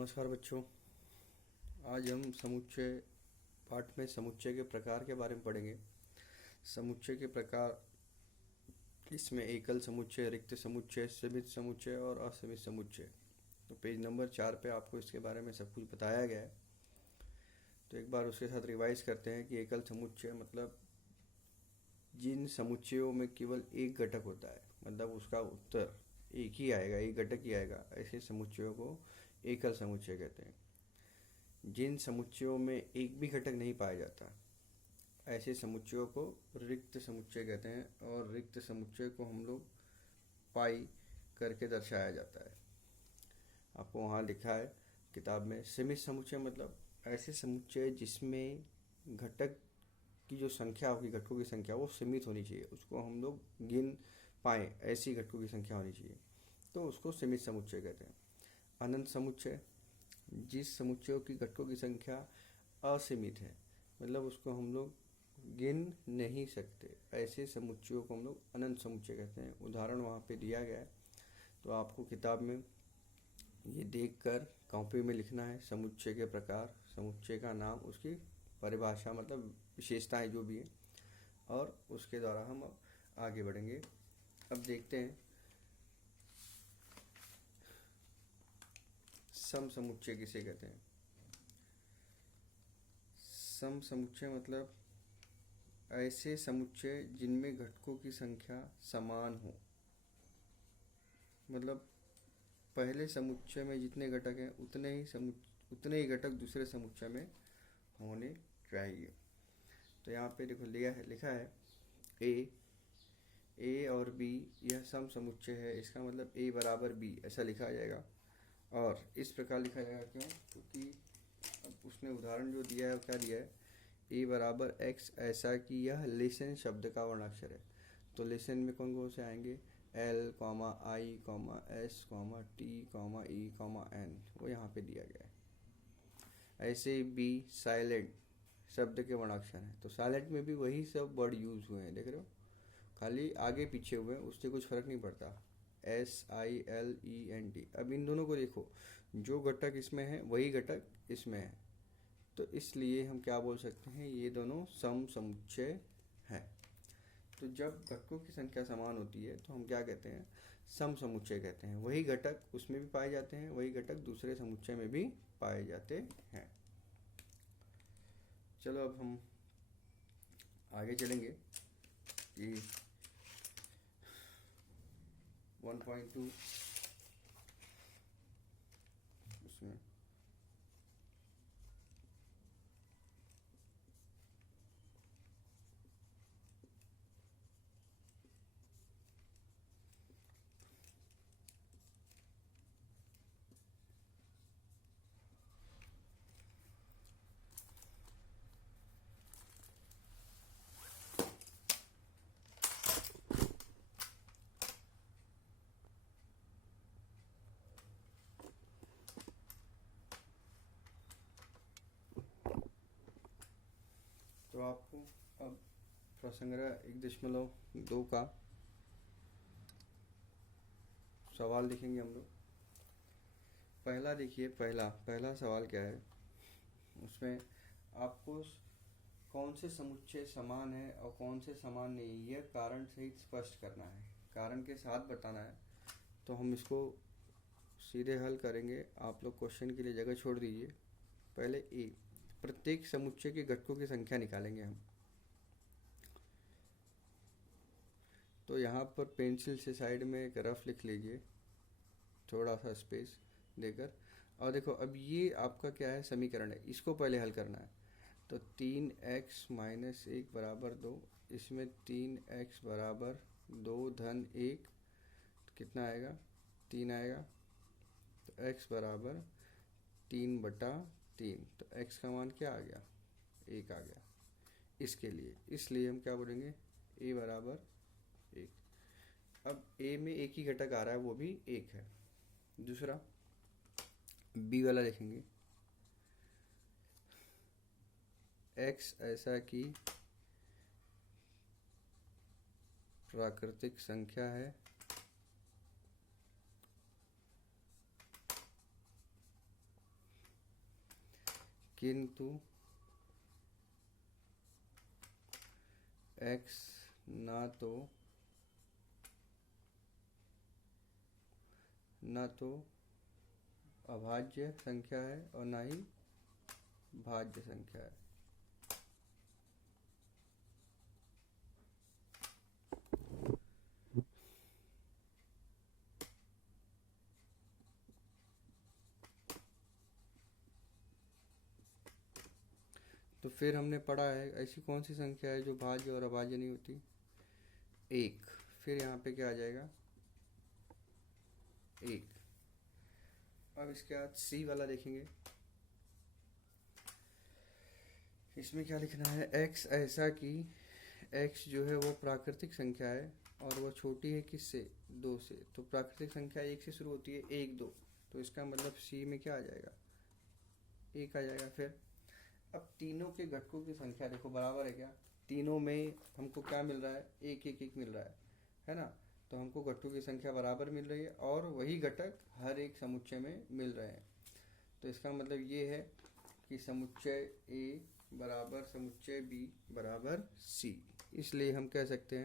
नमस्कार बच्चों। आज हम समुच्चय पाठ में समुच्चय के प्रकार के बारे में पढ़ेंगे। समुच्चय के प्रकार, इसमें एकल समुच्चय, रिक्त समुच्चय, सीमित समुच्चय और असीमित समुच्चय। तो पेज नंबर 4 पे आपको इसके बारे में सब कुछ बताया गया है। तो एक बार उसके साथ रिवाइज करते हैं कि एकल समुच्चय मतलब जिन समुच्चयों में केवल एक घटक होता है, मतलब उसका उत्तर एक ही आएगा, एक घटक ही आएगा, ऐसे समुच्चयों को एकल समुच्चय कहते हैं। जिन समुच्चयों में एक भी घटक नहीं पाया जाता, ऐसे समुच्चयों को रिक्त समुच्चय कहते हैं। और रिक्त समुच्चय को हम लोग पाई करके दर्शाया जाता है। आपको वहाँ लिखा है किताब में। सीमित समुच्चय मतलब ऐसे समुच्चय जिसमें घटक की जो संख्या होगी, घटकों की संख्या, वो सीमित होनी चाहिए। उसको हम लोग गिन पाएँ, ऐसी घटकों की संख्या होनी चाहिए, तो उसको सीमित समुच्चय कहते हैं। अनंत समुच्चय, जिस समुच्चयों की घटकों की संख्या असीमित है, मतलब उसको हम लोग गिन नहीं सकते, ऐसे समुच्चयों को हम लोग अनंत समुच्चय कहते हैं। उदाहरण वहाँ पे दिया गया है, तो आपको किताब में ये देखकर कॉपी में लिखना है। समुच्चय के प्रकार, समुच्चय का नाम, उसकी परिभाषा मतलब विशेषताएं जो भी है, और उसके द्वारा हम अब आगे बढ़ेंगे। अब देखते हैं सम समुच्चय किसे कहते हैं। सम समुच्चय मतलब ऐसे समुच्चय जिनमें घटकों की संख्या समान हो। मतलब पहले समुच्चय में जितने घटक हैं उतने ही घटक दूसरे समुच्चय में होने चाहिए। तो यहाँ पे देखो लिखा है ए और बी, यह सम समुच्चय है। इसका मतलब ए बराबर बी, ऐसा लिखा जाएगा। और इस प्रकार लिखा जाएगा क्यों? क्योंकि अब उसने उदाहरण जो दिया है वो क्या दिया है, ए बराबर एक्स, ऐसा कि यह लेसन शब्द का वर्णाक्षर है। तो लेसन में कौन कौन से आएंगे? एल, आई, एस, टी, ई, एन, वो यहाँ पे दिया गया है। ऐसे बी साइलेंट शब्द के वर्णाक्षर हैं। तो साइलेंट में भी वही सब वर्ड यूज हुए हैं, देख रहे हो, खाली आगे पीछे हुए हैं, उससे कुछ फर्क नहीं पड़ता। SILENT। अब इन दोनों को देखो, जो घटक इसमें है वही घटक इसमें है, तो इसलिए हम क्या बोल सकते हैं, ये दोनों सम समुच्चय हैं। तो जब घटकों की संख्या समान होती है तो हम क्या कहते हैं, सम समुच्चय कहते हैं। वही घटक उसमें भी पाए जाते हैं, वही घटक दूसरे समुच्चय में भी पाए जाते हैं। चलो अब हम आगे चलेंगे कि 1.2 उसमें तो आपको अब प्रसंग्रह 1.2 का सवाल लिखेंगे हम लोग। पहला देखिए, पहला सवाल क्या है, उसमें आपको कौन से समुच्चय समान है और कौन से समान नहीं, यह कारण सहित स्पष्ट करना है, कारण के साथ बताना है। तो हम इसको सीधे हल करेंगे। आप लोग क्वेश्चन के लिए जगह छोड़ दीजिए। पहले ए, प्रत्येक समुच्चय के घटकों की संख्या निकालेंगे हम। तो यहाँ पर पेंसिल से साइड में एक रफ लिख लीजिए, थोड़ा सा स्पेस देकर। और देखो, अब ये आपका क्या है, समीकरण है, इसको पहले हल करना है। तो 3x - 1 बराबर 2, इसमें 3x बराबर 2 धन 1, कितना आएगा, 3 आएगा। तो x बराबर 3/3। तो x का मान क्या आ गया, 1 आ गया। इसके लिए इसलिए हम क्या बोलेंगे, a बराबर 1। अब a में एक ही घटक आ रहा है, वो भी 1 है। दूसरा b वाला लिखेंगे, x ऐसा कि प्राकृतिक संख्या है, किंतु x ना तो अभाज्य संख्या है और ना ही भाज्य संख्या है। तो फिर हमने पढ़ा है ऐसी कौन सी संख्या है जो भाज्य और अभाज्य नहीं होती? एक। फिर यहाँ पे क्या आ जाएगा? एक। अब इसके बाद सी वाला देखेंगे। इसमें क्या लिखना है? x ऐसा कि x जो है वो प्राकृतिक संख्या है और वह छोटी है किससे? 2 से। तो प्राकृतिक संख्या 1 से शुरू होती है, 1 2। तो इसका मतलब सी में क्या आ जाएगा? 1 आ जाएगा। फिर अब तीनों के घटकों की संख्या देखो बराबर है क्या? तीनों में हमको क्या मिल रहा है? 1 1 1 मिल रहा है ना? तो हमको घटकों की संख्या बराबर मिल रही है और वही घटक हर एक समुच्चय में मिल रहे हैं। तो इसका मतलब ये है कि समुच्चय ए बराबर समुच्चय बी बराबर सी। इसलिए हम कह सकते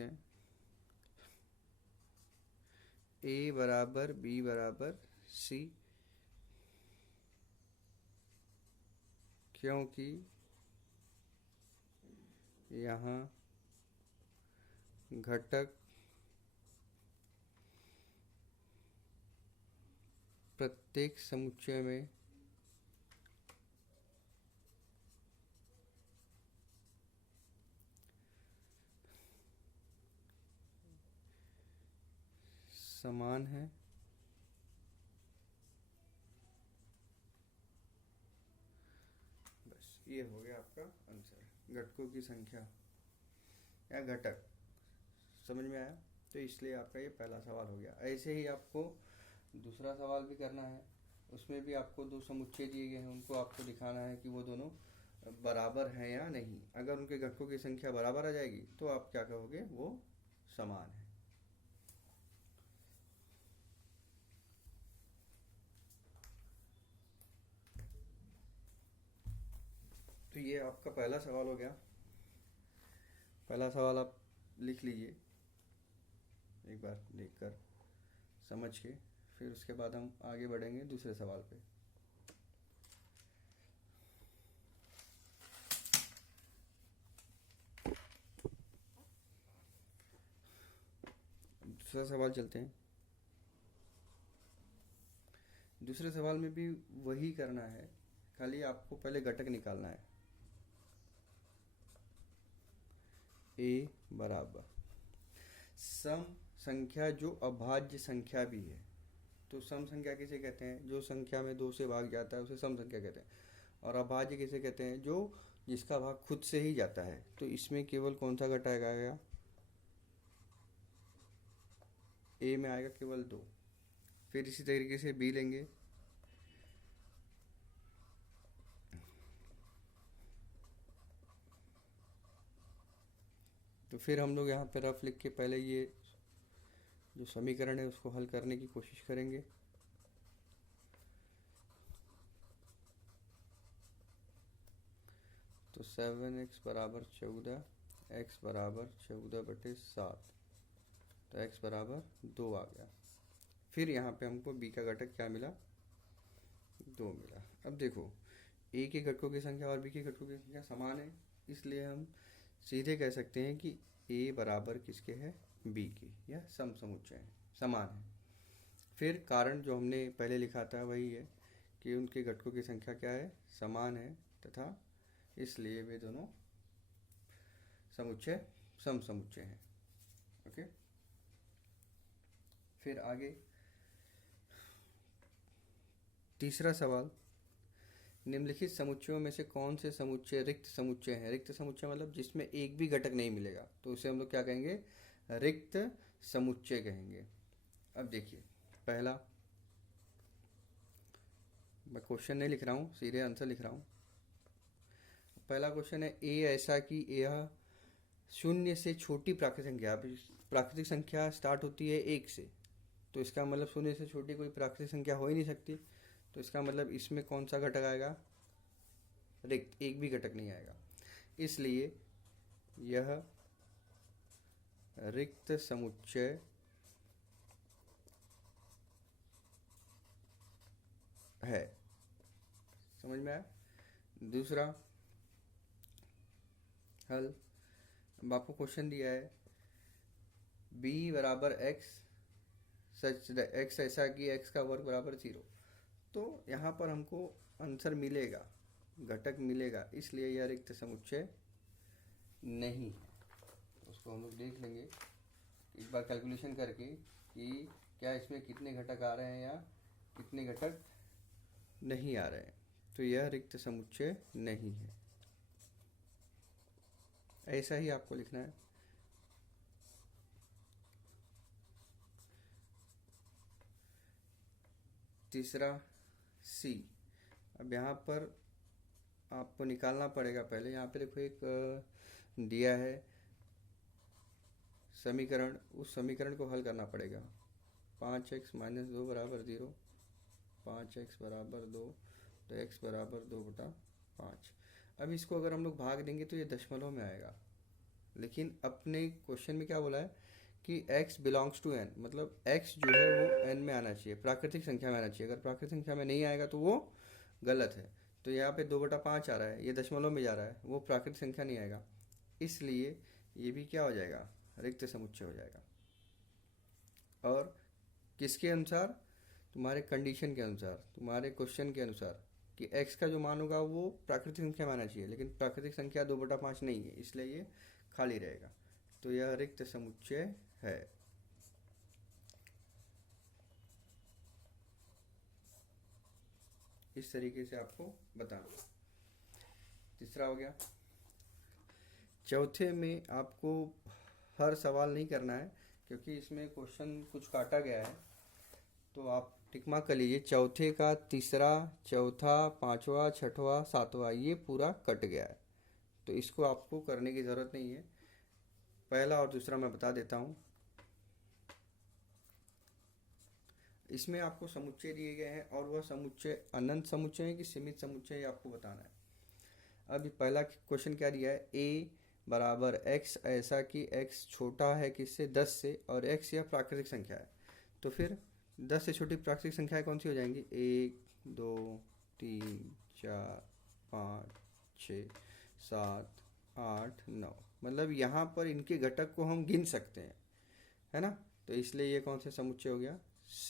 हैं ए बराबर बी बराबर सी, क्योंकि यहाँ घटक प्रत्येक समुच्चय में समान है बस ये हो गया आपका आंसर। घटकों की संख्या या घटक समझ में आया? तो इसलिए आपका ये पहला सवाल हो गया। ऐसे ही आपको दूसरा सवाल भी करना है। उसमें भी आपको 2 समुच्चय दिए गए हैं, उनको आपको दिखाना है कि वो दोनों बराबर हैं या नहीं। अगर उनके घटकों की संख्या बराबर आ जाएगी तो आप क्या कहोगे? वो समान है। तो ये आपका पहला सवाल हो गया। पहला सवाल आप लिख लीजिए एक बार देखकर समझ के, फिर उसके बाद हम आगे बढ़ेंगे दूसरे सवाल पे। दूसरा सवाल चलते हैं। दूसरे सवाल में भी वही करना है, खाली आपको पहले घटक निकालना है। ए बराबर सम संख्या जो अभाज्य संख्या भी है। तो सम संख्या किसे कहते हैं? जो संख्या में 2 से भाग जाता है उसे सम संख्या कहते हैं। और अभाज्य किसे कहते हैं? जो जिसका भाग खुद से ही जाता है। तो इसमें केवल कौन सा घटक आएगा? ए में आएगा केवल 2। फिर इसी तरीके से बी लेंगे। तो फिर हम लोग यहाँ पे रफ लिख के पहले ये जो समीकरण है उसको हल करने की कोशिश करेंगे। तो 7x बराबर 14, x बराबर 14/7, तो x बराबर 2 आ गया। फिर यहाँ पे हमको b का घटक क्या मिला? 2 मिला। अब देखो a के घटकों की संख्या और b के घटकों की संख्या समान है, इसलिए हम सीधे कह सकते हैं कि a बराबर किसके है? b की। यह सम समुच्चय है, समान है। फिर कारण जो हमने पहले लिखा था वही है कि उनके घटकों की संख्या क्या है? समान है, तथा इसलिए वे दोनों समुच्चय सम समुच्चय हैं। ओके। फिर आगे तीसरा सवाल, निम्नलिखित समुच्चयों में से कौन से समुच्चय रिक्त समुच्चय हैं? रिक्त समुच्चय मतलब जिसमें एक भी घटक नहीं मिलेगा, तो उसे हम लोग क्या कहेंगे? रिक्त समुच्चय कहेंगे। अब देखिए पहला, मैं क्वेश्चन नहीं लिख रहा हूँ, सीधे आंसर लिख रहा हूँ। पहला क्वेश्चन है ए ऐसा कि यह 0 से छोटी प्राकृतिक संख्या स्टार्ट होती है 1 से, तो इसका मतलब शून्य से छोटी कोई प्राकृतिक संख्या हो ही नहीं सकती। तो इसका मतलब इसमें कौन सा घटक आएगा? रिक्त, एक भी घटक नहीं आएगा। इसलिए यह रिक्त समुच्चय है। समझ में आया? दूसरा हल, अब आपको क्वेश्चन दिया है b बराबर x सच x ऐसा कि x का वर्ग बराबर 0। तो यहाँ पर हमको आंसर मिलेगा, घटक मिलेगा, इसलिए यह रिक्त समुच्चय नहीं है। तो उसको हम लोग देख लेंगे एक बार कैलकुलेशन करके कि क्या इसमें कितने घटक आ रहे हैं या कितने घटक नहीं आ रहे हैं। तो यह रिक्त समुच्चय नहीं है, ऐसा ही आपको लिखना है। तीसरा सी, अब यहाँ पर आपको निकालना पड़ेगा। पहले यहाँ पे देखो एक दिया है समीकरण, उस समीकरण को हल करना पड़ेगा। 5x माइनस 2 बराबर 0, 5x बराबर 2, तो x बराबर 2/5। अब इसको अगर हम लोग भाग देंगे तो ये दशमलव में आएगा, लेकिन अपने क्वेश्चन में क्या बोला है कि x बिलोंग्स टू n, मतलब x जो है वो n में आना चाहिए, प्राकृतिक संख्या में आना चाहिए। अगर प्राकृतिक संख्या में नहीं आएगा तो वो गलत है। तो यहाँ पे 2/5 आ रहा है, ये दशमलव में जा रहा है, वो प्राकृतिक संख्या नहीं आएगा, इसलिए ये भी क्या हो जाएगा? रिक्त समुच्चय हो जाएगा। और किसके अनुसार? तुम्हारे कंडीशन के अनुसार, तुम्हारे क्वेश्चन के अनुसार कि x का जो मान होगा वो प्राकृतिक संख्या में आना चाहिए, लेकिन प्राकृतिक संख्या 2/5 नहीं है, इसलिए ये खाली रहेगा। तो यह रिक्त समुच्चय है। इस तरीके से आपको बताना। तीसरा हो गया। चौथे में आपको हर सवाल नहीं करना है, क्योंकि इसमें क्वेश्चन कुछ काटा गया है, तो आप टिक मार्क कर लीजिए। चौथे का तीसरा, चौथा, पांचवा, छठवा, सातवां, ये पूरा कट गया है, तो इसको आपको करने की ज़रूरत नहीं है। पहला और दूसरा मैं बता देता हूँ। इसमें आपको समुच्चय दिए गए हैं, और वह समुच्चय अनंत समुच्चय है कि सीमित समुच्चय है, आपको बताना है। अब पहला क्वेश्चन क्या दिया है? a बराबर x ऐसा कि x छोटा है किससे? 10 से, और x यह प्राकृतिक संख्या है। तो फिर 10 से छोटी प्राकृतिक संख्याएं कौन सी हो जाएंगी? 1, 2, 3, 4, 5, 6, 7, 8, 9, मतलब यहाँ पर इनके घटक को हम गिन सकते हैं, है ना? तो इसलिए ये कौन सा समुच्चय हो गया?